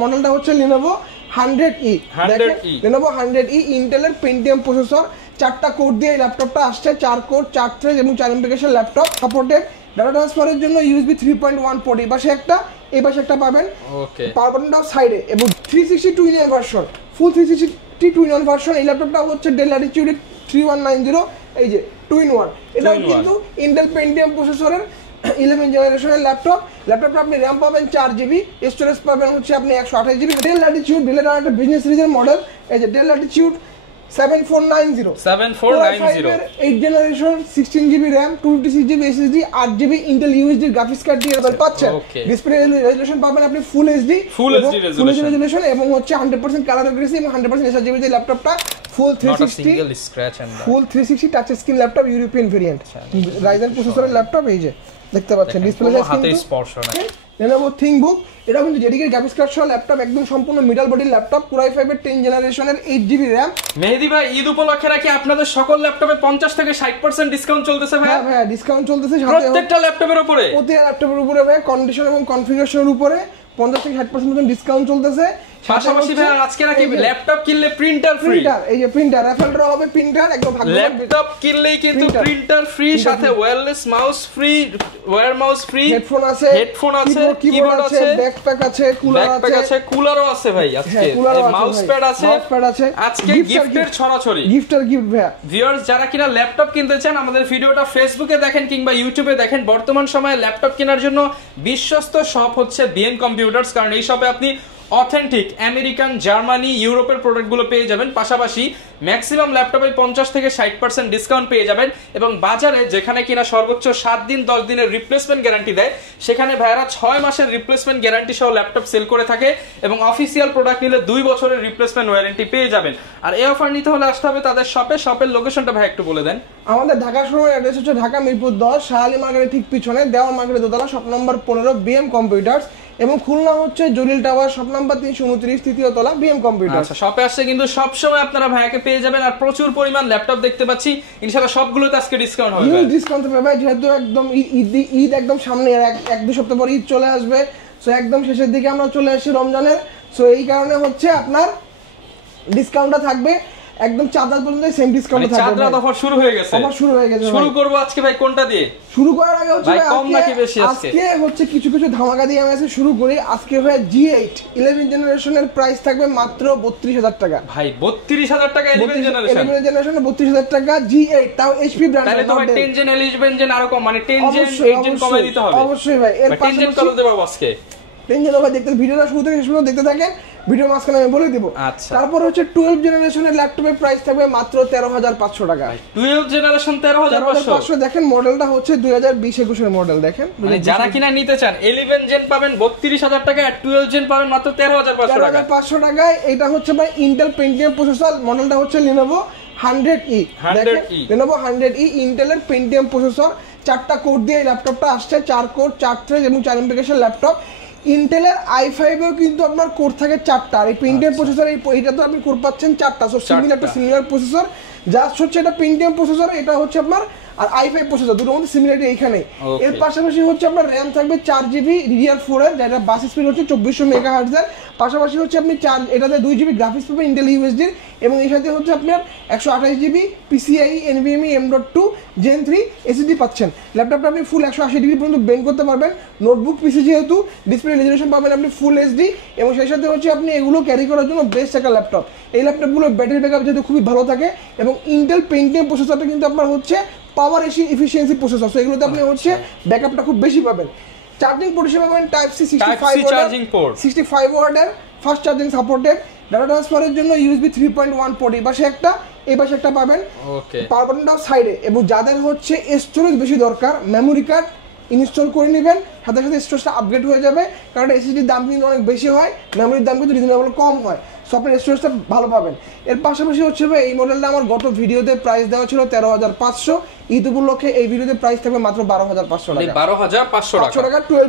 মডেলটা হচ্ছে Lenovo 100E। Lenovo 100E ইন্টেলের পেন্টিয়াম প্রসেসর, 4টা কোর দিয়ে এই ল্যাপটপটা আসছে, 4 কোর 4 থ্রেড এবং 4 এমবিকেশন ল্যাপটপ সাপোর্টেড। ডাটা ট্রান্সফারের জন্য USB 3.1 পোর্ট, এই পাশে একটা এই পাশে একটা পাবেন। ওকে, পাওয়ার বাটনটাও সাইডে এবং 360 twin in version, full 360 twin in version. এই ল্যাপটপটা হচ্ছে ডেল ল্যাটিটিউড 3190, এই যে টুইন ওয়ান, এটা কিন্তু ইন্টেল পেন্টিয়াম প্রসেসরের 11 জেনারেশনের ল্যাপটপটা আপনি র্যাম পাবেন 4GB, স্টোরেজ পাবেন হচ্ছে আপনি 128GB। ডেল ল্যাটিটিউড, ডেলের একটা বিজনেস সিরিজের মডেল, এই যে del Latitude 7490 8 generation, 16GB RAM, 256GB SSD, 8GB Intel USD graphics card দিয়ে পাচ্ছেন। ডিসপ্লে রেজোলিউশন পাবেন আপনি ফুল HD রেজোলিউশন এবং হচ্ছে 100% কালার অ্যাকুরেসি এবং 100% sRGB দিয়ে ল্যাপটপটা ফুল 360 touch screen laptop, European variant, Ryzen প্রসেসরের ল্যাপটপ। এই যে দেখতে পাচ্ছেন ডিসপ্লে হাতে স্পর্শ না। Lenovo ThinkBook, এটা কিন্তু ডেডিকেটেড গ্রাফিক্স কার্ড সহ ল্যাপটপ, একদম সম্পূর্ণ মিডল বডির ল্যাপটপ, Core i5 এর 10 জেনারেশনের 8GB র‍্যাম। মেহেদী ভাই, ঈদ উপলক্ষে নাকি আপনাদের সকল ল্যাপটপে 50 থেকে 60% ডিসকাউন্ট চলতেছে ভাই? হ্যাঁ ভাই, ডিসকাউন্ট চলতেছে প্রত্যেকটা ল্যাপটপের উপরে, প্রত্যেকটা ল্যাপটপের উপরে ভাই, কন্ডিশন এবং কনফিগারেশনের উপরে 50 থেকে 60% পর্যন্ত ডিসকাউন্ট চলতেছে। পাশাপাশি ভাই আজকে নাকি ল্যাপটপ কিনলে প্রিন্টার ফ্রি। এই যে প্রিন্টার অ্যাপল ড্র হবে, প্রিন্টার একদম ভাগ্য, ল্যাপটপ কিনলেই কিন্তু প্রিন্টার ফ্রি, সাথে wireless mouse free, wire mouse free, headphone আছে, কিবোর্ড আছে, ব্যাকপ্যাক আছে, কুলারও আছে ভাই। আজকে মাউস প্যাড আছে, আজকে গিফটের ছড়াছড়ি, গিফট ভাই। ভিউয়ার্স, যারা কিনা ল্যাপটপ কিনতে চান, আমাদের ভিডিওটা ফেসবুকে দেখেন কিংবা ইউটিউবে দেখেন, বর্তমান সময়ে ল্যাপটপ কেনার জন্য বিশ্বস্ত শপ হচ্ছে বিএন কম্পিউটার্স, কারণ এই শপে আপনি অথেন্টিক আমেরিকান, জার্মানি, ইউরোপের প্রোডাক্টগুলো পেয়ে যাবেন। পাশাপাশি ম্যাক্সিমাম ল্যাপটপে 50 থেকে 60% ডিসকাউন্ট পেয়ে যাবেন এবং বাজারে যেখানে কিনা সর্বোচ্চ 7 দিন 10 দিনের রিপ্লেসমেন্ট গ্যারান্টি দেয়, সেখানে ভাইরা 6 মাসের রিপ্লেসমেন্ট গ্যারান্টি সহ ল্যাপটপ সেল করে থাকে এবং অফিসিয়াল প্রোডাক্ট নিলে 2 বছরের রিপ্লেসমেন্ট ওয়ারেন্টি পেয়ে যাবেন। আর এই অফার নিতে হলে আসতে হবে তাদের শপের লোকেশনটা ভাই একটু বলে দেন। আমাদের ঢাকা শহরের অ্যাড্রেস হচ্ছে ঢাকা মিরপুর 10, শাহালি মার্কেটের ঠিক পিছনে, দেওয়ান মার্কেটের দোতলা, শপ নম্বর 15 বিএম কম্পিউটার্স, এবং খুলনা হচ্ছে জলিল টাওয়ার, শপ নাম্বার 329 তৃতীয় তলা, বিএম কম্পিউটার। আচ্ছা, শপে আসলে কিন্তু সব সময় আপনারা ভাইয়াকে পেয়ে যাবেন। আর প্রচুর পরিমাণ ল্যাপটপ দেখতে পাচ্ছি, ইনশাআল্লাহ সবগুলোতে আজকে ডিসকাউন্ট হবে। হিউজ ডিসকাউন্ট হবে ভাই, যেহেতু একদম ঈদ একদম সামনে, আর 1-2 সপ্তাহ পর ঈদ চলে আসবে, সো একদম শেষের দিকে আমরা চলে আসছি রমজানের, সো এই কারণে হচ্ছে আপনার ডিসকাউন্টটা থাকবে একদম চাঁদরাত পর্যন্ত সেম ডিসকাউন্ট থাকবে। চাঁদরাত অফার শুরু হয়ে গেছে, শুরু করব আজকে ভাই কোনটা দিয়ে? শুরু করার আগে হচ্ছে ভাই কম নাকি বেশি আজকে হচ্ছে কিছু ধামাকা দিয়ে আমি শুরু করি। আজকে ভাই G8 11 জেনারেশনের প্রাইস থাকবে মাত্র 32000 টাকা। ভাই 32000 টাকা 11 জেনারেশনে 32000 টাকা G8, তাও HP ব্র্যান্ড। তাহলে তো ভাই 10 জেন 11 জেন আরো কম, মানে 10 জেন 8 জেন কমে দিতে হবে। অবশ্যই ভাই, এর 10 জেন কত দেব আজকে? 10 জেন ভাই দেখতে ভিডিওটা শুরু থেকে শেষ পর্যন্ত দেখতে থাকেন, ভিডিও মাঝখানে আমি বলে দিব। আচ্ছা, তারপর হচ্ছে 12 জেনারেশনের ল্যাপটপের প্রাইস থাকবে মাত্র 13500 টাকা। 12 জেনারেশন 13500। দেখেন মডেলটা হচ্ছে 2020-21 এর মডেল। দেখেন মানে যারা কিনা নিতে চান 11 জেন পাবেন 32000 টাকা, আর 12 জেন পাবেন মাত্র 13500 টাকা। 13500 টাকায় এটা হচ্ছে ভাই ইন্টেল পেন্টিয়াম প্রসেসর, মডেলটা হচ্ছে Lenovo 100E। Lenovo 100E ইন্টেলের পেন্টিয়াম প্রসেসর, 4টা কোর দিয়ে এই ল্যাপটপটা আসছে, 4 কোর 4 থ্রেড এবং 4 এমবিকেশন ল্যাপটপ। ইন্টেলের i5 এও কিন্তু আপনার কোর থাকে 4টা, আর এই পেন্টিয়াম প্রসেসর এইটা তো আপনি কোর পাচ্ছেন 4টা, সো সিমিলার প্রসেসর, জাস্ট হচ্ছে এটা পেন্টিয়াম প্রসেসর, এটা হচ্ছে আপনার আর i5 প্রসেসর, দুটোর মধ্যে সিমিলারিটি এইখানে। এর পাশাপাশি হচ্ছে আপনার র্যাম থাকবে 4GB DDR4 এর, যেটা বাস স্পিড হচ্ছে 2400 মেগাহার্টজ এর। পাশাপাশি হচ্ছে আপনি এটাতে 2GB গ্রাফিক্স পাবেন ইন্টেল USD এর, এবং এর সাথে হচ্ছে আপনার 128GB PCIe NVMe M.2 Gen 3 SSD পাচ্ছেন। ল্যাপটপটা আপনি ফুল 180 ডিগ্রি পর্যন্ত বেন্ড করতে পারবেন, নোটবুক পিসি যেহেতু, ডিসপ্লে রেজোলিউশন পাবেন আপনি ফুল HD, এবং সেই সাথে হচ্ছে আপনি এগুলো ক্যারি করার জন্য বেস্ট একটা ল্যাপটপ। এই ল্যাপটপগুলোর ব্যাটারি ব্যাকআপ যেহেতু খুবই ভালো থাকে, এবং ইন্টেল পেন্টিয়াম প্রসেসরটা কিন্তু আপনার হচ্ছে পাওয়ার এফিসিয়েন্সি প্রসেসর, সো এগুলোতে আপনি হচ্ছে ব্যাকআপটা খুব বেশি পাবেন। চার্জিং পরিষেবা পাবেন টাইপ সি 65 ওয়াটের ফাস্ট চার্জিং সাপোর্টেড। ডাটা ট্রান্সফারের জন্য USB 3.1 পোর্ট, এই পাশে একটা পাবেন। ওকে, পাওয়ার বাটনটাও সাইডে, এবং যাদের হচ্ছে স্টোরেজ বেশি দরকার, মেমোরি কার্ড ইনস্টল করে নেবেন, সাথে সাথে স্টোরেজটা আপগ্রেড হয়ে যাবে, কারণ এসএসডির দাম কিন্তু অনেক বেশি হয়, মেমোরির দাম কিন্তু রিজনেবল কম হয়, সো আপনার স্টোরেজটা ভালো পাবেন। এর পাশাপাশি হচ্ছে এই মডেলটা আমার গত ভিডিওতে প্রাইস দেওয়া ছিল 13500, ঈদ উপলক্ষে এই ভিডিওতে প্রাইস থাকবে মাত্র 12500 টাকা। 12500 টাকা 12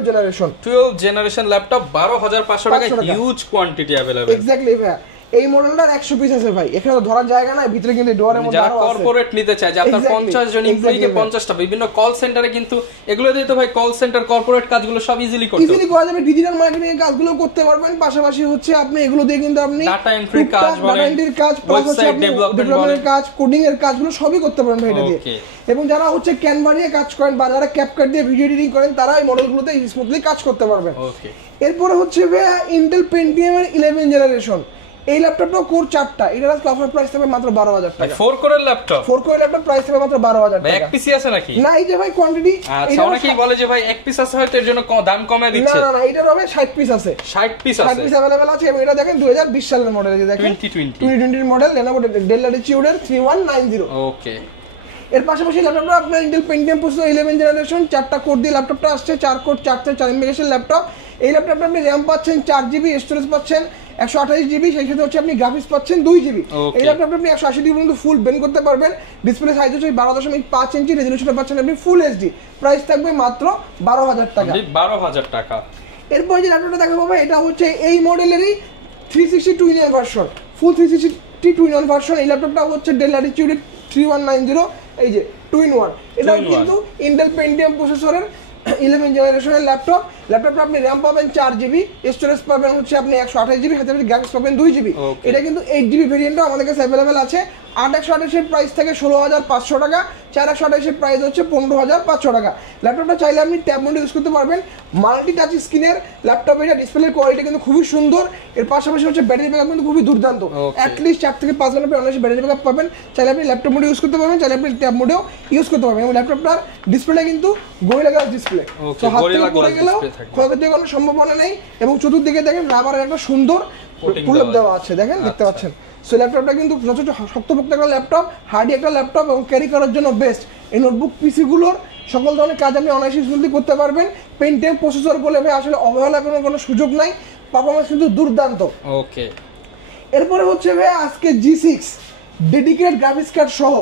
জেনারেশন ল্যাপটপ 12500 টাকা, হিউজ কোয়ান্টিটি अवेलेबल। এক্স্যাক্টলি ভাই, এই মডেলটার 100 পিস আছে ভাই, এখানে তো ধরার জায়গা নাই, ভিতরে কিন্তু ডোরের মধ্যে আরো আছে। কর্পোরেট নিতে চায় যে আপনার 50 জন এমপ্লয়িকে 50টা বিভিন্ন কল সেন্টারে, কিন্তু এগুলো দিয়ে তো ভাই কল সেন্টার কর্পোরেট কাজগুলো সব ইজিলি করা যাবে, ডিজিটাল মার্কেটিং এর কাজগুলো করতে পারবেন। পাশাপাশি হচ্ছে আপনি এগুলো দিয়ে কিন্তু আপনি ডাটা এন্ট্রি কাজ বলেন, ডাটা এন্ট্রির কাজ, প্লাস হচ্ছে আপনি ডেভেলপমেন্টের কাজ, কোডিং এর কাজগুলো সবই করতে পারবেন এটা দিয়ে। এবং যারা হচ্ছে ক্যানভা নিয়ে কাজ করেন বা যারা ক্যাপকাট দিয়ে ভিডিও এডিটিং করেন, তারা এই মডেলগুলোতে স্মুথলি কাজ করতে পারবেন। এরপরে হচ্ছে ইন্টেল পেন্টিয়াম এর 11 জেনারেশন, এই ল্যাপটপটা কোর 4টা, এটার আজকে অফার প্রাইস থাকবে মাত্র 12000 টাকা। 4 কোরের ল্যাপটপ, 4 কোরের ল্যাপটপ প্রাইস থাকবে মাত্র 12000 টাকা। এক পিসি আছে নাকি? না, এই যে ভাই কোয়ান্টিটি, আচ্ছা অনেকেই বলে যে ভাই এক পিস আছে হয়তো এর জন্য দাম কমায় দিচ্ছে। না না না, এটার হবে 60 পিস আছে, 60 পিস আছে, 60 পিস अवेलेबल আছে। এবং এটা দেখেন 2020 সালের মডেল, এই দেখেন 2020 মডেল Lenovo Dell Latitude এর 3190। ওকে। এর পাশাপাশি ল্যাপটপটা আপনার ইন্টেল পেন্টিয়াম প্রসেসর 11 জেনারেশন 4টা কোর দিয়ে ল্যাপটপটা আসছে, 4 কোর 4 মেগাপিক্সেল ল্যাপটপ। এই ল্যাপটপটা আপনি র্যাম পাচ্ছেন 4GB, স্টোরেজ পাচ্ছেন 128GB, সেই সাথে হচ্ছে আপনি গ্রাফিক্স পাচ্ছেন 2GB। এই ল্যাপটপটা আপনি 180 ডিগ্রি পর্যন্ত ফুল বেন্ড করতে পারবেন। ডিসপ্লে সাইজ হচ্ছে 12.5 ইঞ্চি, রেজোলিউশন পাচ্ছেন আপনি ফুল HD। প্রাইস থাকবে মাত্র 12000 টাকা। 12000 টাকা। এরপর যে ল্যাপটপটা দেখাবো ভাই, এটা হচ্ছে এই মডেলেরই 360 টু-ইন-ওয়ান ভার্সন, ফুল 360 টু-ইন-ওয়ান ভার্সন। এই ল্যাপটপটা হচ্ছে Dell Latitude 3190, এই যে টু-ইন-ওয়ান। এটা কিন্তু ইন্টেল পেন্টিয়াম প্রসেসরের 11 জেনারেশনের ল্যাপটপ। ল্যাপটপটা আপনি র্যাম পাবেন 4GB, স্টোরেজ পাবেন হচ্ছে আপনি 128GB, সাথে গ্রাফিক্স পাবেন 2GB। এটা কিন্তু 8GB ভেরিয়েন্টও আমাদের কাছে অ্যাভেলেবেল আছে। 8128 এর প্রাইস থেকে 16500 টাকা, 4128 এর প্রাইস হচ্ছে 15500 টাকা। ল্যাপটপটা চাইলে আপনি ট্যাব মোডে ইউজ করতে পারবেন, মাল্টি টাচ স্ক্রিনের ল্যাপটপ। এটা ডিসপ্লের কোয়ালিটি কিন্তু খুবই সুন্দর। এর পাশাপাশি হচ্ছে ব্যাটারি ব্যাকআপ কিন্তু খুবই দুর্দান্ত, অ্যাটলিস্ট 4 থেকে 5 ঘন্টা অনায়াসে ব্যাটারি ব্যাকআপ পাবেন। চাইলে আপনি ল্যাপটপ মোডে ইউজ করতে পারবেন, চাইলে আপনি ট্যাব মোডেও ইউজ করতে পারবেন। এবং ল্যাপটপটার ডিসপ্লেটা কিন্তু গোরিলা গ্লাস ডিসপ্লে, তো হাত থেকে পড়ে গেলেও ক্ষয়ক্ষতির কোনো সম্ভাবনা নেই। এবং চতুর্দিকে দেখেন রাবারের একটা সুন্দর প্রলেপ দেওয়া আছে, দেখেন, দেখতে পাচ্ছেন। সো ল্যাপটপটা কিন্তু যথেষ্ট শক্তপোক্ত একটা ল্যাপটপ, হার্ডি একটা ল্যাপটপ, এবং ক্যারি করার জন্য বেস্ট। এই নোটবুক পিসিগুলোর সকল ধরনের কাজ আপনি অনায়াসে ইজিলি করতে পারবেন। পেন্টিয়াম প্রসেসর বলে ভাই আসলে অবহেলা কোনো সুযোগ নাই, পারফরম্যান্স কিন্তু দুর্দান্ত। ওকে। এরপরে হচ্ছে ভাই আজকে G6 ডেডিকেটেড গ্রাফিক্স কার্ড সহ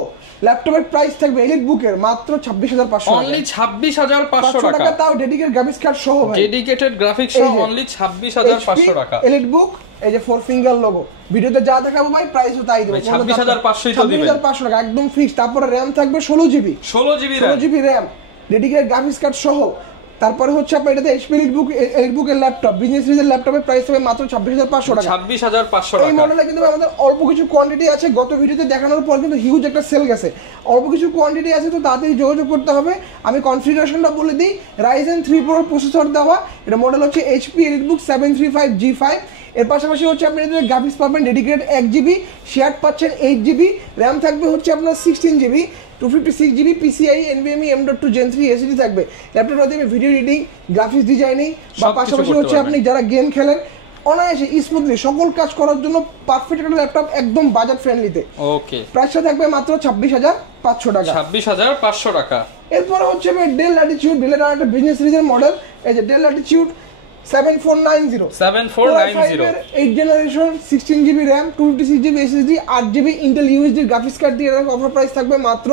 ল্যাপটপের প্রাইস থাকবে এলিট বুকের মাত্র 26500 টাকা, অনলি 26500 টাকা। তাও ডেডিকেটেড গ্রাফিক্স কার্ড সহ ভাই, ডেডিকেটেড গ্রাফিক্স সহ অনলি 26500 টাকা। এলিট বুক, এই যে 4 ফিঙ্গার লোগো। ভিডিওতে যা দেখাবো ভাই প্রাইসও তাই দেব, 26500 তো দিবেন, 26500 টাকা একদম ফিক্স। তারপরে RAM থাকবে 16GB RAM, dedicated graphics card সহ। তারপরে হচ্ছে আপনার এটাতে HP এলিটবুক এর ল্যাপটপ, বিজনেস সিরিজের ল্যাপটপের প্রাইস হবে মাত্র 26500 টাকা। 26500 টাকা। এই মডেলে কিন্তু আমাদের অল্প কিছু কোয়ান্টিটি আছে, গত ভিডিওতে দেখানোর পর কিন্তু হিউজ একটা সেল গেছে। অল্প কিছু কোয়ান্টিটি আছে, তো তাড়াতাড়ি যোগাযোগ করতে হবে। আমি কনফিগারেশনটা বলে দিই, Ryzen 3 Pro প্রসেসর দেওয়া, এটা মডেল হচ্ছে HP এলিটবুক 735G5। এর পাশাপাশি হচ্ছে আপনি এটাতে গ্রাফিক্স পাবেন ডেডিকেটেড 1GB, শেয়ার পাচ্ছেন 8GB, র্যাম থাকবে হচ্ছে আপনার 16GB, 256GB PCIe NVMe M.2 Gen 3 SSD থাকবে। ল্যাপটপটা দিয়ে ভিডিও এডিটিং, গ্রাফিক্স ডিজাইনিং বা পাশাপাশি হচ্ছে আপনি যারা গেম খেলেন অনায়াসে স্মুথলি সকল কাজ করার জন্য পারফেক্ট একটা ল্যাপটপ, একদম বাজেট ফ্রেন্ডলিতে। ওকে। প্রাইসটা থাকবে মাত্র 26500 টাকা। 26500 টাকা। এরপর হচ্ছে Dell Latitude, ডেলের একটা বিজনেস সিরিজের মডেল, এই যে Dell Latitude 7490 8 generation, 16GB RAM, 256GB SSD, 8GB Intel USD graphics card দিয়ে অফার প্রাইস থাকবে মাত্র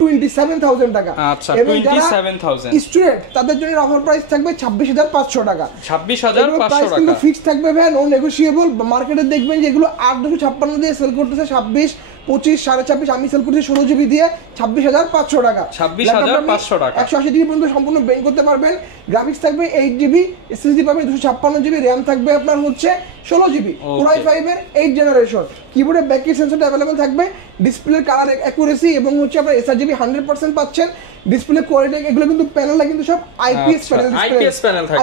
27000 টাকা। আচ্ছা, 27000। স্টুডেন্ট তাদের জন্য অফার প্রাইস থাকবে 26500 টাকা। 26500 টাকা কিন্তু ফিক্স থাকবে ভাই, নো নেগোশিয়েবল। মার্কেটে দেখবেন যে এগুলো 856 দিয়ে সেল করতেছে, 26, 25, 26.5, আমি সেল করতেছি 16GB দিয়ে 26500 টাকা। 26500 টাকা। 180 ডিগ্রি পর্যন্ত সম্পূর্ণ বেন্ড করতে পারবেন। গ্রাফিক্স থাকবে 8GB, SSD পাবেন 256GB, র্যাম থাকবে আপনার হচ্ছে 16GB, Core i5 এর 8 জেনারেশন। কিবোর্ডে ব্যাকলাইট সেন্সরটা अवेलेबल থাকবে, ডিসপ্লের কালার অ্যাকুরেসি এবং হচ্ছে আপনার sRGB 100% পাচ্ছেন। ডিসপ্লে কোয়ালিটি এগুলো কিন্তু প্যানেলটা কিন্তু সব IPS panel,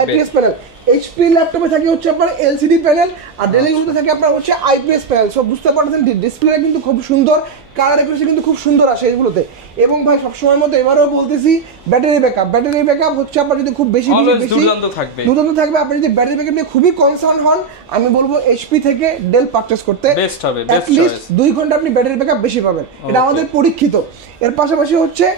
IPS panel. HP ল্যাপটপে থাকে হচ্ছে আপনার LCD প্যানেল, আর Dell এর থাকে আপনার হচ্ছে IPS প্যানেল। সব বুঝতে পারছেন, ডিসপ্লেটা কিন্তু খুব সুন্দর, কালার অ্যাকুরেসি কিন্তু খুব সুন্দর আসে এগুলোতে। এবং ভাই সবসময় মতো এবারেও বলতেছি, ব্যাটারি ব্যাকআপ হচ্ছে আপনার যদি খুব বেশি দুর্দান্ত থাকবে। আপনি যদি ব্যাটারি ব্যাকআপ নিয়ে খুবই কনসার্ন হন, আমি বলবো HP থেকে Dell পারচেজ করতে, বেস্ট হবে। অ্যাটলিস্ট 2 ঘন্টা আপনি ব্যাটারি ব্যাকআপ বেশি পাবেন, এটা আমাদের পরীক্ষিত। এর পাশাপাশি হচ্ছে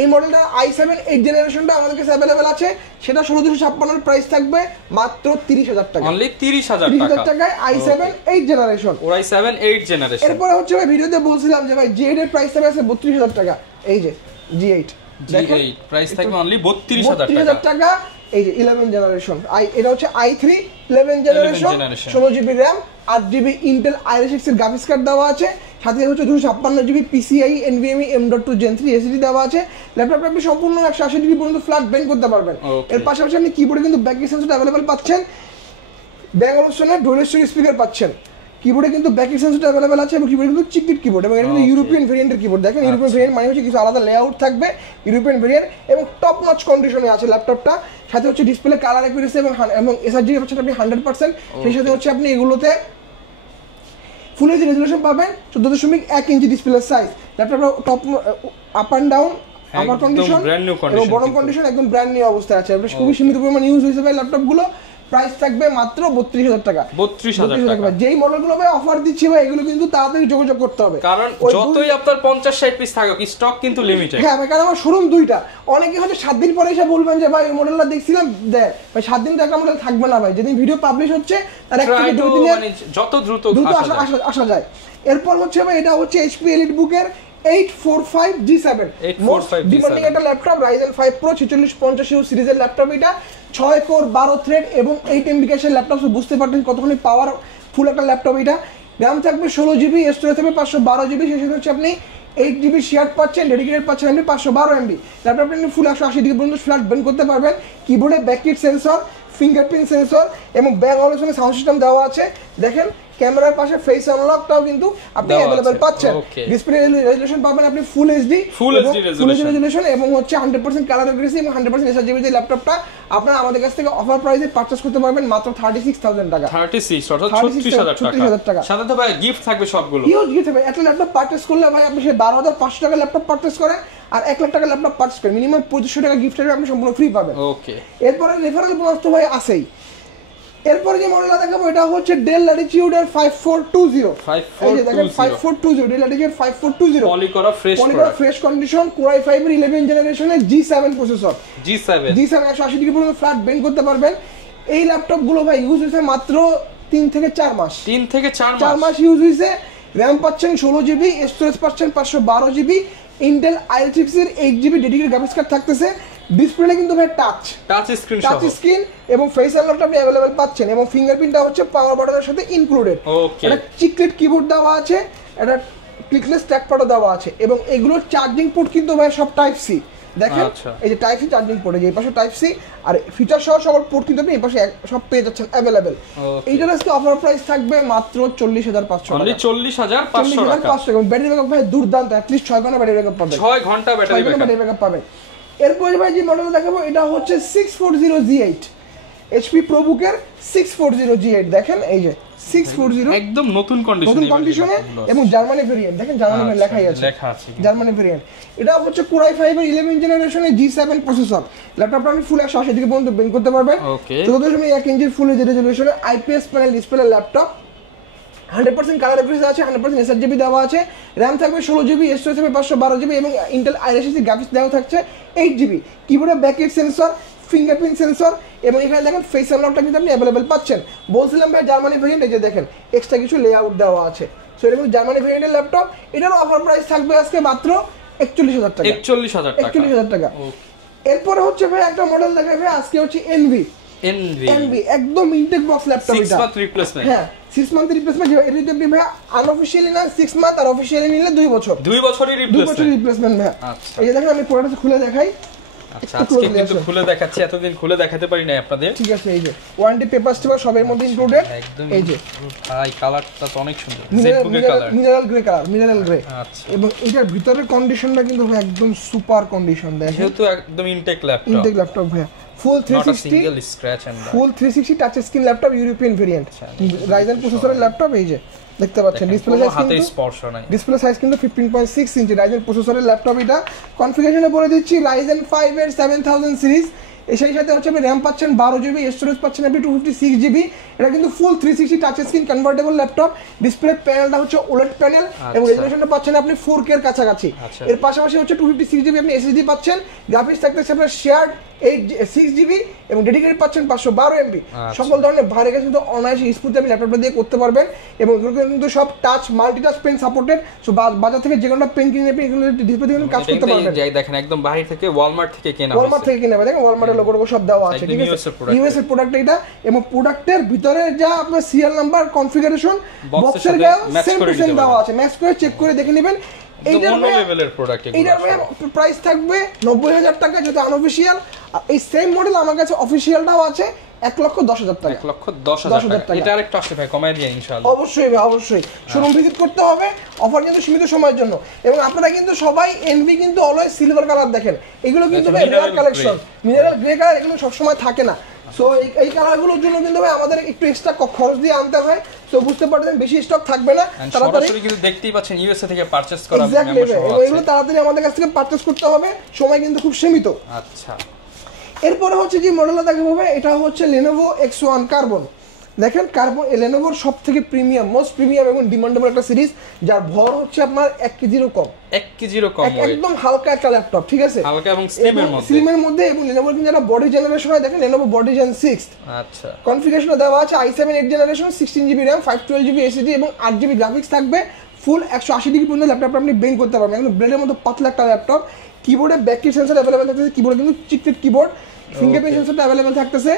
এই মডেলটা i7 8 জেনারেশনটা আমাদের কাছে अवेलेबल আছে, সেটা 16556 এর প্রাইস থাকবে মাত্র 30000 টাকা, অনলি 30000 টাকায় i7 8 জেনারেশন। ওর i7 8 জেনারেশন। এরপর হচ্ছে ভাই ভিডিওতে বলছিলাম যে ভাই G8 এর প্রাইস থাকবে 32000 টাকা। এই যে G8 দেখেন প্রাইস থাকবে অনলি 32000 টাকা। এই যে 11 জেনারেশন এটা হচ্ছে i3 11 generation 16GB RAM 8GB Intel Iris X এর গ্রাফিক্স কার্ড দেওয়া আছে, সাথে হচ্ছে 256GB PCIe NVMe M.2 Gen 3 SSD দেওয়া আছে। ল্যাপটপটা আপনি সম্পূর্ণ 180 ডিগ্রি পর্যন্ত ফ্ল্যাট বেন্ড করতে পারবেন। এর পাশাপাশি আপনি কিবোর্ডে কিন্তু ব্যাক সেন্সর অ্যাভেলেবল পাচ্ছেন, ব্যাং অপশনের ডুয়াল স্পিকার পাচ্ছেন। কিবোর্ডে কিন্তু ব্যাক সেন্সর অ্যাভেলেবল আছে এবং কিবোর্ড কিন্তু চিকটিক কিবোর্ড এবং এটা কিন্তু ইউরোপিয়ান ভেরিয়েন্টের কিবোর্ড। দেখেন ইউরোপিয়ান ভেরিয়েন্ট মানে হচ্ছে কিছু আলাদা লেআউট থাকবে, ইউরোপিয়ান ভেরিয়েন্ট এবং টপ নচ কন্ডিশনে আছে ল্যাপটপটা। সাথে হচ্ছে ডিসপ্লে কালার অ্যাকুরেসি এবং এসআরজি পাচ্ছেন আপনি 100%। সেই সাথে হচ্ছে আপনি এগুলোতে ফুল এইচডি রেজোলিউশন পাবেন, 14.1 ইঞ্চি ডিসপ্লে সাইজ। ল্যাপটপটা top up and down upper condition এবং বটম কন্ডিশন একদম ব্র্যান্ড নিউ অবস্থায় আছে। খুবই সীমিত পরিমাণ ইউজ হয়েছে ভাই ল্যাপটপগুলো। প্রাইস থাকবে মাত্র 32,000 টাকা। 32,000 টাকা। যেই মডেলগুলো ভাই অফার দিচ্ছি ভাই এগুলো কিন্তু তাড়াতাড়ি যোগাযোগ করতে হবে, কারণ যতই আপনার 50-60 পিস থাকুক স্টক কিন্তু লিমিটেড। হ্যাঁ ভাই, কারণ আমার শোরুম দুইটা। অনেকে হয়তো 7 দিন পরে এসে বলবেন যে ভাই ওই মডেলটা দেখছিলাম দেখ ভাই, 7 দিন তো একটা মডেল থাকবে না ভাই। যেদিন ভিডিও পাবলিশ হচ্ছে তার 1 থেকে 2 দিনের যত দ্রুত আসা যায়। এরপর হচ্ছে ভাই এটা হচ্ছে HP EliteBook-এর 845 G7 মোস্ট ডিমান্ডিং একটা ল্যাপটপ, Ryzen 5 Pro 4650 সিরিজের ল্যাপটপ। এটা 6 কোর 12 থ্রেড এবং 8 MB ক্যাশের ল্যাপটপ। বুঝতে পারছেন কতখানি পাওয়ার ফুল একটা ল্যাপটপ এটা। RAM থাকবে 16GB, স্টোরেজ থাকবে 512GB। সেই সাথে হচ্ছে আপনি 8GB শেয়ার পাচ্ছেন, ডেডিকেটেড পাচ্ছেন আপনি 512 MB। ল্যাপটপটা আপনি ফুল 180 ডিগ্রি পর্যন্ত ফ্ল্যাট বেন্ড করতে পারবেন। কিবোর্ডে ব্যাকলিট সেন্সর, ফিঙ্গারপ্রিন্ট সেন্সর এবং ব্যাক অপশনে সাউন্ড সিস্টেম দেওয়া আছে। দেখেন ক্যামেরার পাশে ফেস আনলকটাও কিন্তু আপনি अवेलेबल পাচ্ছেন। ডিসপ্লে রেজোলিউশন পাবেন আপনি ফুল এইচডি রেজোলিউশন এবং হচ্ছে 100% কালার অ্যাকুরেসি এবং 100% এসআরজি যে ল্যাপটপটা আপনারা আমাদের কাছ থেকে অফার প্রাইসে পারচেজ করতে পারবেন মাত্র 36,000 টাকা। 36 অর্থাৎ 36,000 টাকা। সাথে তো ভাই গিফট থাকবে সবগুলো। হিউজ গিফট হবে। একটা ল্যাপটপ পারচেজ করলে ভাই আপনি সে 12,500 টাকা ল্যাপটপ পারচেজ করেন আর 1 লাখ টাকা ল্যাপটপ পারচেজ করেন, মিনিমাম 2500 টাকা গিফট আপনি সম্পূর্ণ ফ্রি পাবেন। ওকে, এরপরে রেফারেল বোনাস তো ভাই আছেই। এরপর যে মডেলটা দেখাবো এটা হচ্ছে ডেল ল্যাটিটিউড এর 5420। এই যে দেখেন 5420 ডেল ল্যাটিটিউড 5420 পলি করা ফ্রেশ কন্ডিশন Core i5 এর 11 জেনারেশনের G7 প্রসেসর। G7 180 ডিগ্রি পর্যন্ত ফ্ল্যাট বেন্ড করতে পারবেন। এই ল্যাপটপ গুলো ভাই ইউজ হয়েছে মাত্র 3 থেকে 4 মাস। 3 থেকে 4 মাস ইউজ হয়েছে। RAM পাচ্ছেন 16GB, স্টোরেজ পাচ্ছেন 512GB, ইন্টেল Iris X এর 8GB ডেডিকেটেড গ্রাফিক্স কার্ড থাকতেছে। ডিসপ্লে কিন্তু ভাই টাচ স্ক্রিন এবং ফেস আনলকটা আপনি अवेलेबल পাচ্ছেন এবং ফিঙ্গারপ্রিন্টটা হচ্ছে পাওয়ার বাটনের সাথে ইনক্লুডেড। এটা চিকলেট কিবোর্ড দেওয়া আছে, এটা ক্লিকলেস ট্র্যাকপ্যাডও দেওয়া আছে এবং এগুলোর চার্জিং পোর্ট কিন্তু ভাই সব টাইপ সি। দেখেন এই যে টাইপ সি চার্জিং পোর্ট, এই পাশে টাইপ সি আর ফিচার সহ সকল পোর্ট কিন্তু আপনি এই পাশে সব পেয়ে যাচ্ছেন अवेलेबल। এইটার আজকে অফার প্রাইস থাকবে মাত্র 40,500 টাকা। 40,500 এবং ব্যাটারি ব্যাকআপ ভাই দুর্দান্ত, at least 6 ঘন্টা ব্যাটারি ব্যাকআপ পাবেন। 6 ঘন্টা ব্যাটারি ব্যাকআপ পাবেন। এরপর ভাই যে মডেল দেখাবো এটা হচ্ছে 640G8 HP ProBook এর 640G8। দেখেন এই যে 640 একদম নতুন কন্ডিশনে এবং জার্মানি ভেরিয়েন্ট। দেখেন জার্মানি লেখা আছে জার্মানি ভেরিয়েন্ট। এটা হচ্ছে Core i5 এর 11 জেনারেশনের G7 প্রসেসর। ল্যাপটপটা আপনি ফুল 180 ডিগ্রি পর্যন্ত বেন্ড করতে পারবেন। 14.1 ইঞ্চির ফুল এইচডি রেজোলিউশনের IPS panel display laptop. 100% colour accuracy আছে, 100% এসআরজি দেওয়া আছে। RAM থাকবে 16GB, স্টোরেজ থাকবে 512GB এবং ইন্টেল Iris X গ্রাফিক্স দেওয়া থাকছে 8GB। কিবোর্ডে ব্যাকলাইট সেন্সর, ফিঙ্গারপ্রিন্ট সেন্সর এবং এখানে দেখেন ফেস আনলকটা কিন্তু আপনি अवेलेबल পাচ্ছেন। বলছিলাম ভাই জার্মানি ভেরিয়েন্ট, এই যে দেখেন এক্সট্রা কিছু লেআউট দেওয়া আছে। সো এটা কিন্তু জার্মানি ভেরিয়েন্টের ল্যাপটপ। এটার অফার প্রাইস থাকবে আজকে মাত্র 41,000 টাকা। 41,000 টাকা। এরপরে হচ্ছে ভাই একটা মডেল দেখাবে আজকে হচ্ছে এনভি একদম ইনটেক বক্স ল্যাপটপ। এটা 6 মান্থ রিপ্লেসমেন্ট। হ্যাঁ 6 মান্থ রিপ্লেসমেন্ট। এটা যদি আপনি ভাই আনঅফিশিয়ালি না 6 মান্থ আর অফিশিয়ালি নিলে 2 বছর। 2 বছরই রিপ্লেসমেন্ট ভাই। এই যে দেখেন আমি পুরোটা খুলে দেখাই। আচ্ছা আজকে কিন্তু খুলে দেখাচ্ছি, এতদিন খুলে দেখাতে পারি না আপনাদের। ঠিক আছে, এই যে ওয়ারেন্টি পেপারস টিপার সবের মধ্যে ইনক্লুডেড। একদম এই যে ভাই কালারটা তো অনেক সুন্দর, জেটবুকের কালার, মিনারেল গ্রে। আচ্ছা এবং এটার ভিতরের কন্ডিশনটা কিন্তু ভাই একদম সুপার কন্ডিশন। দেখেন যেহেতু একদম ইনটেক ল্যাপটপ ভাই, ফুল 360 touch screen laptop, European variant, Ryzen প্রসেসরের ল্যাপটপ। এই যে দেখতে পাচ্ছেন ডিসপ্লে সাইজ কিন্তু 15.6 ইঞ্চি রাইজেন প্রসেসরের ল্যাপটপ। এটা কনফিগারেশনে বলে দিচ্ছি রাইজেন 5 এর 7000 সিরিজ। সেই সাথে হচ্ছে আপনি RAM পাচ্ছেন 12GB, স্টোরেজ পাচ্ছেন আপনি 256GB। এটা কিন্তু ফুল 360 touch screen convertible laptop. Display প্যানেলটা হচ্ছে OLED প্যানেল এবং রেজোলিউশনটা পাচ্ছেন আপনি 4K এর কাছাকাছি। এর পাশাপাশি হচ্ছে 256GB আপনি SSD পাচ্ছেন। গ্রাফিক্স থাকতেছে আপনার শেয়ার্ড 6GB এবং ডেডিকেটেড পাচ্ছেন 512 MB। সকল ধরনের ভারী কাজ কিন্তু অনায়াসে স্মুথলি আপনি ল্যাপটপটা দিয়ে করতে পারবেন এবং এগুলো কিন্তু সব touch multitouch pen supported. So বাজার থেকে যে কোনো পেন কিনে আপনি এগুলো ডিসপ্লে দিয়ে কাজ করতে পারবেন। যাই দেখেন একদম বাহির থেকে ওয়ালমার্ট থেকে কেনা দেখেন ওয়ালমার্টের লোগো সব দেওয়া আছে, ঠিক আছে, ইউএস এর প্রোডাক্ট এটা। এবং প্রোডাক্টের ভিতরে যা আপনার সিরিয়াল নাম্বার কনফিগারেশন বক্সের গায়ে সেম টু সেম দেওয়া আছে, ম্যাচ করে চেক করে দেখে নেবেন। এইটার প্রাইস থাকবে 90,000 টাকা যেটা আনঅফিশিয়াল। এই সেম মডেল আমার কাছে অফিশিয়ালটাও আছে 1,10,000 টাকা। 1,10,000 টাকা। এটা আরেকটু আসে ভাই, কমায় দিয়ে ইনশাআল্লাহ। অবশ্যই ভাই, অবশ্যই শোরুম ভিজিট করতে হবে, অফার কিন্তু সীমিত সময়ের জন্য। এবং আপনারা কিন্তু সবাই এনভি কিন্তু অলওয়েজ সিলভার কালার দেখেন, এগুলো কিন্তু ভাই rare collection, mineral grey colour এগুলো সব সময় থাকে না। সো এই কালারগুলোর জন্য কিন্তু ভাই আমাদের একটু এক্সট্রা খরচ দিয়ে আনতে হয়। সো বুঝতে পারছেন বেশি স্টক থাকবে না, তাড়াতাড়ি কিন্তু দেখতেই পাচ্ছেন ইউএসএ থেকে পারচেজ করা হবে। এগুলো তাড়াতাড়ি আমাদের কাছ থেকে পারচেজ করতে হবে, সময় কিন্তু খুব সীমিত। আচ্ছা, এরপরে হচ্ছে যে মডেলটা দেখাবো ভাই, এটা হচ্ছে Lenovo X1 কার্বন। দেখেন কার্বন Lenovoর সবথেকে প্রিমিয়াম, মোস্ট প্রিমিয়াম এবং ডিমান্ডেবল একটা সিরিজ, যার ভর হচ্ছে আপনার 1 কেজিরও কম। 1 কেজিরও কম, একদম হালকা একটা ল্যাপটপ, ঠিক আছে, হালকা এবং স্লিমের মধ্যে। এবং Lenovo কিন্তু যারা বডি জেনারেশন হয়, দেখেন Lenovo বডি জেন 6। আচ্ছা, কনফিগারেশন দেওয়া আছে i7 8 generation, 16GB RAM, 512GB SSD এবং 8GB গ্রাফিক্স থাকবে। ফুল 180 ডিগ্রি পর্যন্ত ল্যাপটপটা আপনি বেন্ড করতে পারবেন, একদম ব্লেডের মতো পাতলা একটা ল্যাপটপ। কিবোর্ডে ব্যাকটিভ সেন্সর অ্যাভেলেবল থাকতেছে, কিবোর্ডে কিন্তু চিকটেড কিবোর্ড, ফিঙ্গারপ্রিন্ট সেন্সরটা অ্যাভেলেবল থাকতেছে।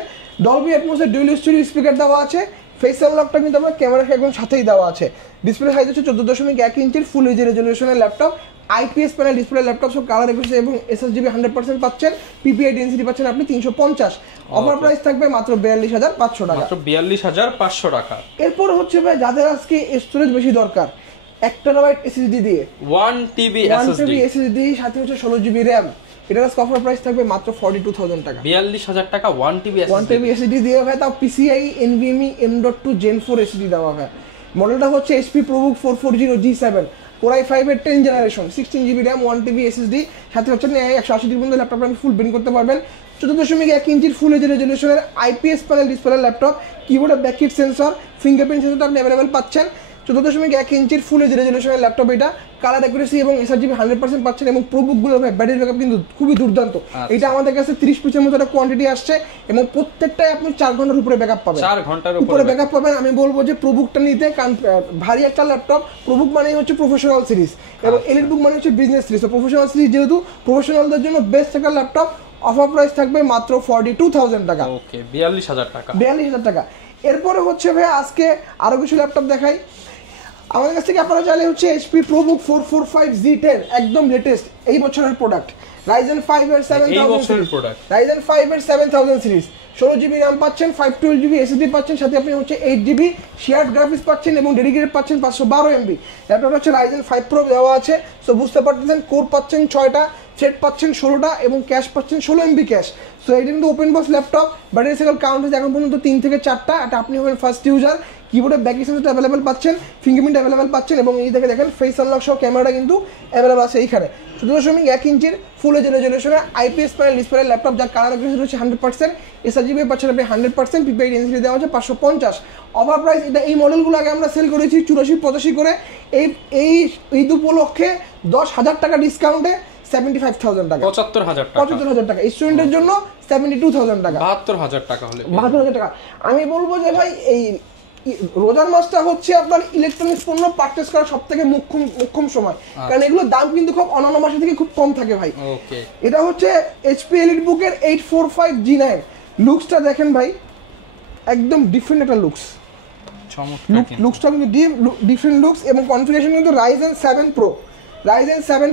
ডলবি অ্যাটমসের ডুয়াল স্টুডিও স্পিকার দেওয়া আছে। ফেস আনলকটা কিন্তু আপনার ক্যামেরার একদম সাথেই দেওয়া আছে। ডিসপ্লে সাইজ হচ্ছে 14.1 ইঞ্চির ফুল এইচডি রেজলিউশনের laptop. IPS panel display laptop, সব কালার একুশে এবং এসএসডি 100% পাচ্ছেন। পিপিআই ডেনসিটি পাচ্ছেন আপনি 350। অফার প্রাইস থাকবে মাত্র 42,500 টাকা। মাত্র 42,500 টাকা। এরপর হচ্ছে ভাই যাদের আজকে স্টোরেজ বেশি দরকার, 1 টেরাবাইট এসএসডি দিয়ে 1 টিবি এসএসডি সাথে হচ্ছে 16GB RAM, এটার অফার প্রাইস থাকবে মাত্র 42,000 টাকা। 42,000 টাকা 1 টিবি এসএসডি দিয়ে ভাই, তাও PCIe NVMe M.2 Gen 4 SSD দেওয়া হয়। মডেলটা হচ্ছে HP ProBook 440 G7, Core i5 এর 10 generation, 16GB RAM, 1 TB SSD, সাথে হচ্ছে 180 ডিগ্রি পর্যন্ত ল্যাপটপ আপনি ফুল বেন্ড করতে পারবেন। 14.1 ইঞ্চির ফুল এইচডি রেজলিউশনের আইপিএস প্যানেল ডিসপ্লে ল্যাপটপ, কিবোর্ডে ব্যাকটিভ সেন্সর, ফিঙ্গারপ্রিন্ট সেন্সরটা আপনি অ্যাভেলেবল পাচ্ছেন। 14.1 ইঞ্চির ফুল এইচডি রেজলিউশনের ল্যাপটপ এটা, কালার অ্যাকুরেসি এবং এসআরজিবি 100% পাচ্ছেন। এবং প্রোবুকগুলো ব্যাটারি ব্যাকআপ কিন্তু খুবই দুর্দান্ত। এটা আমাদের কাছে 30 পিসের মতো একটা কোয়ান্টিটি আসছে এবং প্রত্যেকটাই আপনি 4 ঘন্টার উপরে ব্যাকআপ পাবেন। 4 ঘন্টার উপরে ব্যাকআপ পাবেন। আমি বলবো যে প্রোবুকটা নিতে, কারণ ভারী একটা ল্যাপটপ। প্রোবুক মানেই হচ্ছে প্রফেশনাল সিরিজ এবং এলিট বুক মানে হচ্ছে বিজনেস সিরিজ। তো প্রফেশনাল সিরিজ যেহেতু, প্রফেশনালদের জন্য বেস্ট একটা ল্যাপটপ। অফার প্রাইস থাকবে মাত্র 42,000 টাকা। ওকে, 42,000 টাকা। 42,000 টাকা। এরপরে হচ্ছে ভাই আজকে আরো কিছু ল্যাপটপ দেখাই। আমাদের কাছ থেকে আপনারা চাইলে হচ্ছে HP ProBook 445 Z10, একদম লেটেস্ট এই বছরের প্রোডাক্ট। Ryzen 5 এর 7000 প্রোডাক্ট, Ryzen 5 এর 7000 সিরিজ, 16GB RAM পাচ্ছেন, 512GB SSD পাচ্ছেন, সাথে আপনি হচ্ছে 8GB শেয়ার্ড গ্রাফিক্স পাচ্ছেন এবং ডেডিকেটেড পাচ্ছেন 512 MB। ল্যাপটপটা হচ্ছে Ryzen 5 Pro দেওয়া আছে। সো বুঝতে পারতেছেন, কোর পাচ্ছেন 6টা, থ্রেড পাচ্ছেন 16টা এবং ক্যাশ পাচ্ছেন 16 MB ক্যাশ। সো এটা কিন্তু open box laptop. Battery cycle count হচ্ছে এখন পর্যন্ত 3 থেকে 4টা। এটা আপনি হবেন ফার্স্ট ইউজার। কিবোর্ডে ব্যাকলাইট সেন্সরটা অ্যাভেলেবল পাচ্ছেন, ফিঙ্গারপ্রিন্ট অ্যাভেলেবল পাচ্ছেন এবং এই দেখেন ফেস আনলক সহ ক্যামেরাটা কিন্তু অ্যাভেলেবল আছে এইখানে। 14.1 ইঞ্চির ফুল এইচডি রেজলিউশনের আইপিএস প্যানেল ডিসপ্লে ল্যাপটপ, যার কালার অ্যাকুরেসি হচ্ছে 100%, এসআরজিবি পাচ্ছেন আপনি 100%, পিপিআই ডেনসিটি দেওয়া হচ্ছে 550। অফার প্রাইস এটা, এই মডেলগুলো আগে আমরা সেল করেছি 84-85 করে। এই ঈদ উপলক্ষে 10,000 টাকা ডিসকাউন্টে 75,000 টাকা, 75,000 টাকা। স্টুডেন্টের জন্য 72,000 টাকা, 72,000 টাকা হলে 72,000 টাকা। আমি বলবো যে ভাই এই রোজার মাসটা হচ্ছে আপনার ইলেকট্রনিক্স পণ্য পারচেজ করার সবথেকে মুখ্যম সময়, কারণ এগুলোর দাম কিন্তু খুব অন্যান্য মাসের থেকে খুব কম থাকে ভাই। এটা হচ্ছে HP EliteBook এর 845 G9। লুকসটা দেখেন ভাই, একদম ডিফারেন্ট একটা লুকস। লুকসটা কিন্তু ডিফারেন্ট লুকস এবং কনফিগারেশন কিন্তু Ryzen 7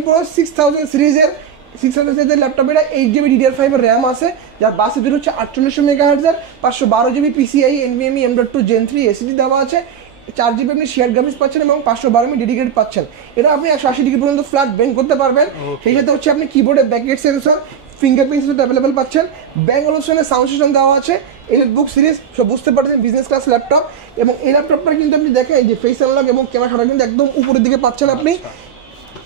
Pro 6000 সিরিজের ল্যাপটপ। এটা 8GB DDR5 এর র্যাম আছে, যার বাস স্পিড হচ্ছে 4800 MHz, 512GB PCIe NVMe M.2 Gen 3 SSD দেওয়া আছে, 4GB আপনি শেয়ার গ্রাফিক্স পাচ্ছেন এবং 512 MB ডেডিকেটেড পাচ্ছেন। এটা আপনি 180 ডিগ্রি পর্যন্ত ফ্ল্যাট বেন্ড করতে পারবেন। সেই সাথে হচ্ছে আপনি কিবোর্ডে backlight sensor, fingerprint sensor available পাচ্ছেন। ব্যাং অলুশনের সাউন্ড সিস্টেম দেওয়া আছে। EliteBook সিরিজ, সব বুঝতে পারছেন বিজনেস ক্লাস ল্যাপটপ। এবং এই ল্যাপটপটা কিন্তু আপনি দেখেন যে ফেস আনলক এবং ক্যামেরা কিন্তু একদম উপরের দিকে পাচ্ছেন আপনি।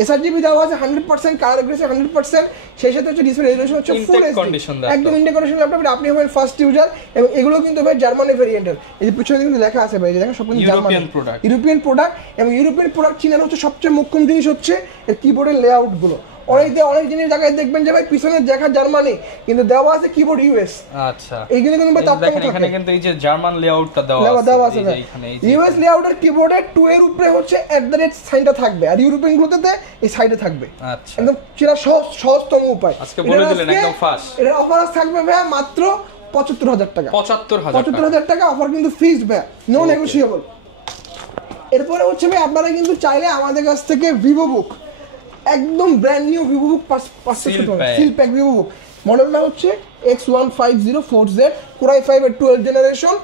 এসআরজিবি দেওয়া আছে 100%, কালার অ্যাকুরেসি 100%, সেই সাথে হচ্ছে ডিসপ্লে রেজলিউশন হচ্ছে ফুল এইচডি, একদম ইন্ডিয়া কন্ডিশন ল্যাপটপ। এটা আপনি হবেন ফার্স্ট ইউজার এবং এগুলো কিন্তু ভাই জার্মানি ভেরিয়েন্টের। এই যে পিছনে কিন্তু লেখা আছে ভাই, দেখেন সব কিন্তু জার্মানি ইউরোপিয়ান প্রোডাক্ট। এবং ইউরোপিয়ান প্রোডাক্ট চিনার হচ্ছে সবচেয়ে মুখ্য জিনিস হচ্ছে এর কিবোর্ডের লেআউট গুলো অনেক জিনিস জায়গায় দেখবেন যে ভাই পিছনে দেখা জার্মানি কিন্তু দেওয়া আছে কিবোর্ড ইউএস। আচ্ছা, এইখানে কিন্তু ভাই দেখেন এখানে কিন্তু এই যে জার্মান লেআউটটা দেওয়া আছে, এখানে ইউএস লেআউটের কিবোর্ডে 2 এর উপরে হচ্ছে @ সাইনটা থাকবে, আর ইউরোপিয়ান গুলোতে এই সাইডে থাকবে। আচ্ছা, একদম চিরা সহজতম উপায়। আজকে বলে দিলেন একদম ফাস্ট। এর অফার থাকবে ভাই মাত্র ৭৫,০০০ টাকা। ৭৫,০০০ টাকা অফার কিন্তু ফিক্সড ভাই, নো নেগোশিয়েবল। এরপরে হচ্ছে ভাই আপনারা কিন্তু চাইলে আমাদের কাছ থেকে ভিভো বুক, একদম ব্র্যান্ড নিউ ভিভো বুক সিল প্যাক ভিভো বুক, মডেলটা হচ্ছে X1504Z Core i5 এর 12th জেনারেশন,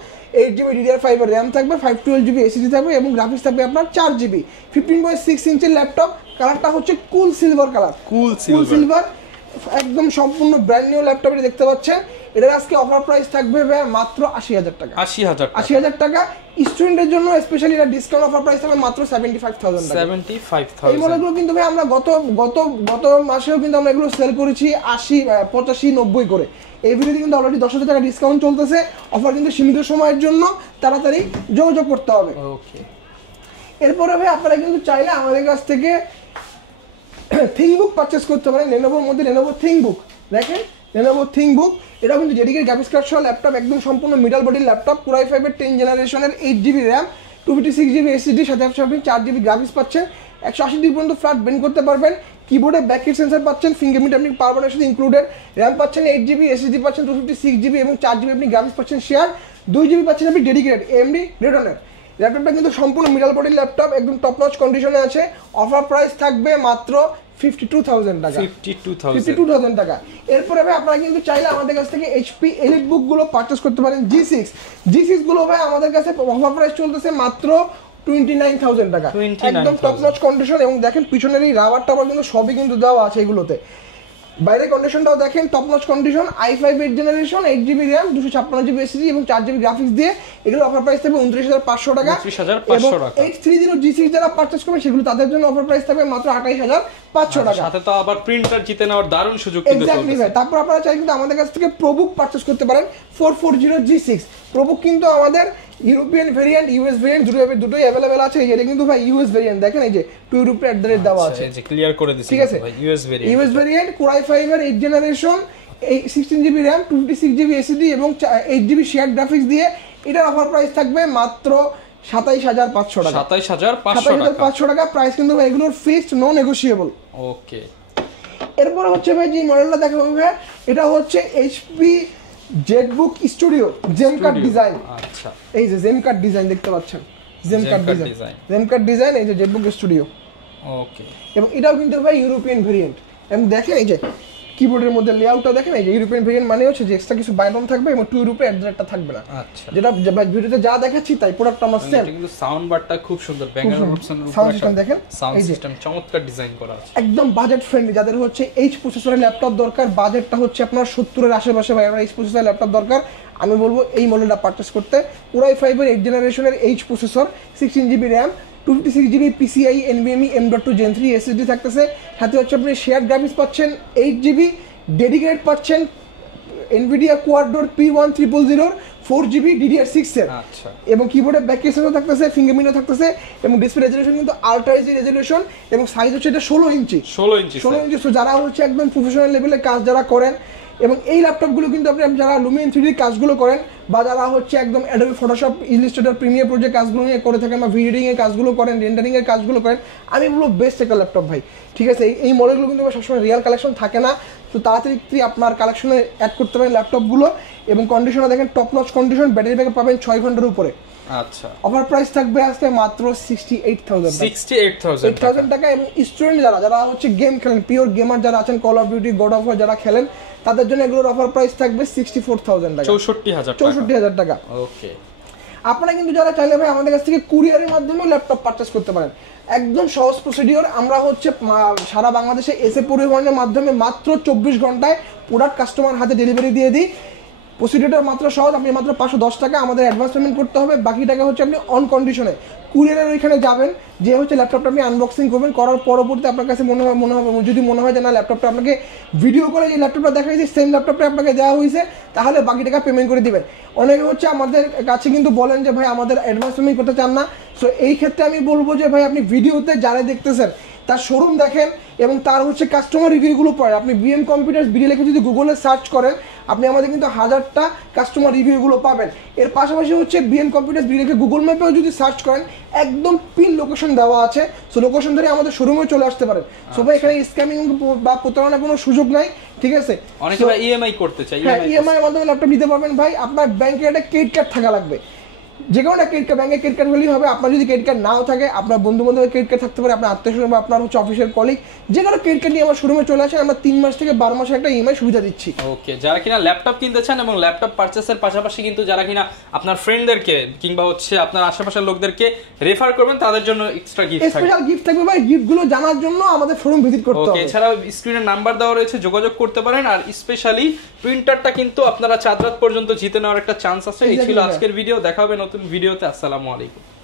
8GB DDR5 এর RAM থাকবে, 512GB SSD থাকবে এবং গ্রাফিক্স থাকবে আপনার 4GB, 15.6 ইঞ্চের ল্যাপটপ। কালারটা হচ্ছে কুল সিলভার কালার, কুল সিলভার, একদম সম্পূর্ণ ব্র্যান্ড নিউ ল্যাপটপ এটা দেখতে পাচ্ছেন। এটার আজকে অফার প্রাইস থাকবে ভাই মাত্র ৮০,০০০ টাকা। ৮০,০০০ টাকা স্টুডেন্টের জন্য স্পেশালি এটা ডিসকাউন্ট অফার প্রাইস থাকবে মাত্র 75,000 টাকা। 75,000। এই মডেলগুলো কিন্তু ভাই আমরা গত মাসেও কিন্তু আমরা এগুলো সেল করেছি ৮০, 85, 90 করে। এই ভিডিওতে কিন্তু অলরেডি 10,000 টাকা ডিসকাউন্ট চলতেছে, অফার কিন্তু সীমিত সময়ের জন্য, তাড়াতাড়ি যোগাযোগ করতে হবে। ওকে, এরপরে ভাই আপনারা কিন্তু চাইলে আমাদের কাছ থেকে থিংবুক পারচেস করতে পারেন। লেনোভোর মধ্যে লেনোভো থিংবুক, দেখেন লেনোভো থিংবুক, এটা কিন্তু ডেডিকেটেড গ্রাফিক্স কার্ড সহ ল্যাপটপ, একদম সম্পূর্ণ মিডল বডির ল্যাপটপ, Core i5 এর 10th জেনারেশনের 8GB RAM, 256GB SSD, সাথে আপনি 4GB গ্রাফিক্স পাচ্ছেন, 180 ডিগ্রি পর্যন্ত ফ্ল্যাট বেন্ড করতে পারবেন, কিবোর্ডে ব্যাকলাইট সেন্সর পাচ্ছেন, ফিঙ্গারপ্রিন্ট আপনি পাওয়ার বাটনের সাথে ইনক্লুডেড, RAM পাচ্ছেন 8GB, SSD পাচ্ছেন 256GB এবং 4GB আপনি গ্রাফিক্স পাচ্ছেন শেয়ার, 2GB পাচ্ছেন আপনি ডেডিকেটেড AMD Radeon। ল্যাপটপটা কিন্তু সম্পূর্ণ মিডল বডির ল্যাপটপ, একদম টপ নচ কন্ডিশনে আছে। অফার প্রাইস থাকবে মাত্র 52,000 টাকা। 52,000 টাকা। এরপরে ভাই আপনারা কিন্তু চাইলে আমাদের কাছ থেকে এইচপি এলিট বুকগুলো পারচেস করতে পারেন। G6 গুলো ভাই আমাদের কাছে অফার প্রাইস চলতেছে মাত্র 29,000 টাকা, একদম টপ নচ কন্ডিশন। এবং দেখেন পিছনের এই রাবার টাবার কিন্তু সবই কিন্তু দেওয়া আছে এগুলোতে, বাইরের কন্ডিশনটাও দেখেন top notch condition, i5 8th generation, 8GB RAM, 256GB SSD এবং 4GB গ্রাফিক্স দিয়ে এগুলো অফার প্রাইস থাকবে 29,500 টাকা। 29,500 টাকা। 830 G6 যারা পারচেজ করবে সেগুলো তাদের জন্য অফার প্রাইস থাকবে মাত্র 28,500 টাকা। সাথে তো আবার প্রিন্টার জিতে নেওয়ার দারুণ সুযোগ কিন্তু এক্স্যাক্টলি ভাই। তারপর আপনারা চাইলে কিন্তু আমাদের কাছ থেকে প্রোবুক পারচেজ করতে পারেন 440 G6। প্রোবুক কিন্তু আমাদের ইউরোপিয়ান ভেরিয়েন্ট, ইউএস ভেরিয়েন্ট দুটোই अवेलेबल আছে। এটা কিন্তু ভাই ইউএস ভেরিয়েন্ট, দেখেন এই যে 2 রুপির @ দেওয়া আছে, এই যে ক্লিয়ার করে দিছি ঠিক আছে ভাই। ইউএস ভেরিয়েন্ট Core i5 এর 8th generation, 16GB RAM, 256GB SSD এবং 8GB শেয়ার গ্রাফিক্স দিয়ে এটার অফার প্রাইস থাকবে মাত্র 27,500 টাকা। 27,500 টাকা প্রাইস কিন্তু ভাই এগুলোর ফিক্সড, নো নেগোশিয়েবল। ওকে, এরপরে হচ্ছে ভাই যে মডেলটা দেখাবো ভাই, এটা হচ্ছে এইচপি জেটবুক স্টুডিও জেমকাট ডিজাইন। আচ্ছা, এই যে জেমকাট ডিজাইন দেখতে পাচ্ছেন, জেমকাট ডিজাইন, এই যে জেটবুক স্টুডিও। ওকে, এবং এটাও কিন্তু ভাই ইউরোপিয়ান ভেরিয়েন্ট। এবং দেখেন এই যে কিবোর্ডের মধ্যে লেআউটটা দেখেন, এই যে ইউরোপিয়ান ভেরিয়েন্ট মানে হচ্ছে যে এক্সট্রা কিছু বাইন্ডন থাকবে এবং 2 রুপি @ থাকবে না। আচ্ছা, যেটা ভিডিওতে যা দেখাচ্ছি তাই প্রোডাক্ট আমার সেম। এটা কিন্তু সাউন্ড বারটা খুব সুন্দর, ব্যাঙ্গার অপশন রূপে সাউন্ড সিস্টেম দেখেন, সাউন্ড সিস্টেম চমৎকার ডিজাইন করা আছে, একদম বাজেট ফ্রেন্ডলি। যাদের হচ্ছে এইচ প্রসেসরের ল্যাপটপ দরকার, বাজেটটা হচ্ছে আপনার 70 এর আশেপাশে, ভাই আপনার এইচ প্রসেসরের ল্যাপটপ দরকার, আমি বলবো এই মডেলটা পারচেজ করতে। Core i5 এর 8th জেনারেশনের H processor, 16GB RAM, 256GB PCIe NVMe M.2 Gen 3 SSD থাকতেছে, সাথে হচ্ছে আপনি শেয়ার গ্রাফিক্স পাচ্ছেন 8GB, ডেডিকেটেড পাচ্ছেন NVIDIA Quad-Core P1300 4GB DDR6 এর। আচ্ছা, এবং কিবোর্ডে ব্যাকলাইট সেন্সর থাকতেছে, ফিঙ্গারপ্রিন্টও থাকতেছে এবং ডিসপ্লে রেজোলিউশন কিন্তু আলট্রা এইচডি রেজোলিউশন এবং সাইজ হচ্ছে এটা 16 ইঞ্চি। সো যারা হচ্ছে একদম প্রফেশনাল লেভেলে কাজ যারা করেন, এবং এই ল্যাপটপগুলো কিন্তু আপনি যারা লুমিন 3D কাজগুলো করেন বা যারা হচ্ছে একদম Adobe Photoshop, Illustrator, Premiere Pro যে কাজগুলো নিয়ে করে থাকেন বা ভিডিও এডিটিং এর কাজগুলো করেন, রেন্ডারিং এর কাজগুলো করেন, আমি বলবো বেস্ট একটা ল্যাপটপ ভাই। ঠিক আছে, এই মডেলগুলো কিন্তু সবসময় রিয়েল কালেকশন থাকে না, তো তাড়াতাড়ি আপনার কালেকশনে অ্যাড করতে পারেন ল্যাপটপগুলো। এবং কন্ডিশনে দেখেন top notch condition, battery backup পাবেন 6 ঘন্টার উপরে। আচ্ছা, অফার প্রাইস থাকবে আজকে মাত্র 68,000 টাকা। এবং স্টুডেন্ট যারা হচ্ছে গেম খেলেন, পিওর গেমার যারা আছেন, Call of Duty, God of War যারা খেলেন, তাদের জন্য এগুলোর অফার প্রাইস থাকবে 64,000 টাকা, 64,000 টাকা। ওকে, আপনারা কিন্তু যারা চাইলে ভাই আমাদের কাছ থেকে কুরিয়ারের মাধ্যমে ল্যাপটপ পারচেস করতে পারেন, একদম সহজ প্রসিডিওর। আমরা হচ্ছে সারা বাংলাদেশে এসে পরিবহনের মাধ্যমে মাত্র 24 ঘন্টায় প্রোডাক্ট কাস্টমার হাতে ডেলিভারি দিয়ে দিই। প্রসিডিওরটা মাত্র সহজ, আপনি মাত্র 510 টাকা আমাদের অ্যাডভান্স পেমেন্ট করতে হবে, বাকি টাকা হচ্ছে আপনি অন কন্ডিশনে কুরিয়ারের ওইখানে যাবেন, যে হচ্ছে ল্যাপটপটা আপনি আনবক্সিং করবেন, করার পরবর্তীতে আপনার কাছে যদি মনে হয় যে না ল্যাপটপটা আপনাকে ভিডিও করে যে ল্যাপটপটা দেখা যাচ্ছে সেম ল্যাপটপটা আপনাকে দেওয়া হয়েছে, তাহলে বাকি টাকা পেমেন্ট করে দিবেন। অনেকে হচ্ছে আমাদের কাছে কিন্তু বলেন যে ভাই আমাদের অ্যাডভান্স পেমেন্ট করতে চান না, সো এই ক্ষেত্রে আমি বলবো যে ভাই আপনি ভিডিওতে যারা দেখতেছেন তার শোরুম দেখেন এবং তার হচ্ছে কাস্টমার রিভিউগুলো পড়েন। আপনি বিএম কম্পিউটার্স বিডি লিখে যদি গুগলে সার্চ করেন আপনি আমাদের কিন্তু 1000টা কাস্টমার রিভিউগুলো পাবেন। এর পাশাপাশি হচ্ছে বিএম কম্পিউটার্স বিডি লিখে গুগল ম্যাপেও যদি সার্চ করেন একদম পিন লোকেশন দেওয়া আছে, সো লোকেশন ধরে আমাদের শোরুমে চলে আসতে পারেন। সো ভাই এখানে স্ক্যামিং বা প্রতারণার কোনো সুযোগ নাই, ঠিক আছে? অনেকে ভাই ইএমআই করতে চায়, হ্যাঁ ইএমআই এর মাধ্যমে ল্যাপটপ নিতে পারবেন ভাই। আপনার ব্যাংকে একটা ক্রেডিট কার্ড থাকা লাগবে, যে কোনো একটা ক্রেডিট কার্ড, ব্যাংকের ক্রেডিট কার্ড হলেই হবে। আপনার যদি ক্রেডিট কার্ড নাও থাকে আপনার বন্ধু বান্ধবের ক্রেডিট কার্ড থাকতে পারে, আপনার আত্মীয় বা আপনার হচ্ছে অফিসের কলিগ, যে কোনো ক্রেডিট কার্ড নিয়ে আমার শোরুমে চলে আসেন। আমরা 3 মাস থেকে 12 মাসের একটা ইএমআই সুবিধা দিচ্ছি। ওকে, যারা কিনা ল্যাপটপ কিনতে চান এবং ল্যাপটপ পারচেসের পাশাপাশি কিন্তু যারা কিনা আপনার ফ্রেন্ডদেরকে কিংবা হচ্ছে আপনার আশেপাশের লোকদেরকে রেফার করবেন তাদের জন্য এক্সট্রা গিফট থাকবে, স্পেশাল গিফট থাকবে ভাই। গিফটগুলো জানার জন্য আমাদের শোরুম ভিজিট করতে হবে। ওকে, এছাড়াও স্ক্রিনে নাম্বার দেওয়া রয়েছে, যোগাযোগ করতে পারেন। আর স্পেশালি প্রিন্টারটা কিন্তু আপনারা চাঁদ রাত পর্যন্ত জিতে নেওয়ার একটা চান্স আছে। এই ছিল আজকের ভিডিও, দেখা হবে নতুন ভিডিওতে। আসসালামু আলাইকুম।